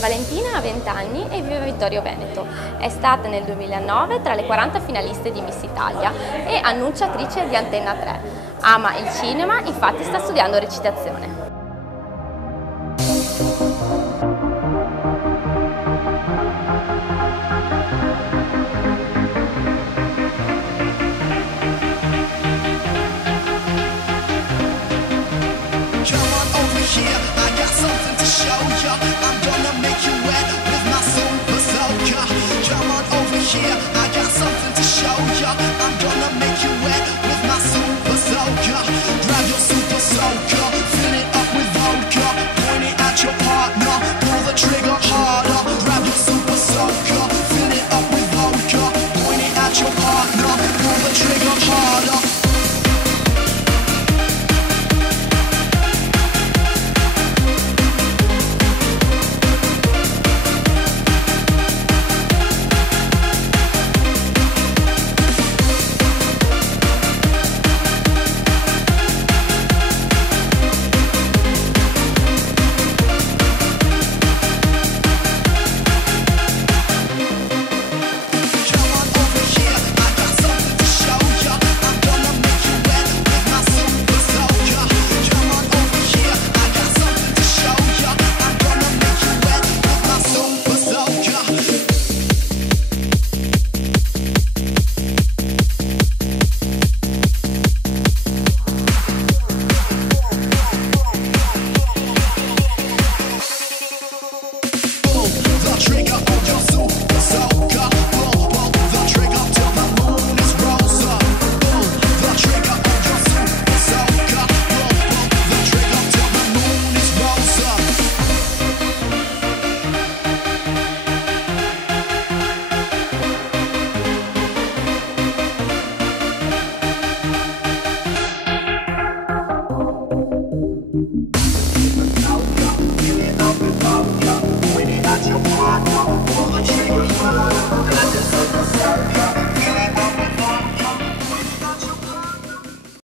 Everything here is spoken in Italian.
Valentina ha 20 anni e vive a Vittorio Veneto. È stata nel 2009 tra le 40 finaliste di Miss Italia e annunciatrice di Antenna 3. Ama il cinema, infatti sta studiando recitazione.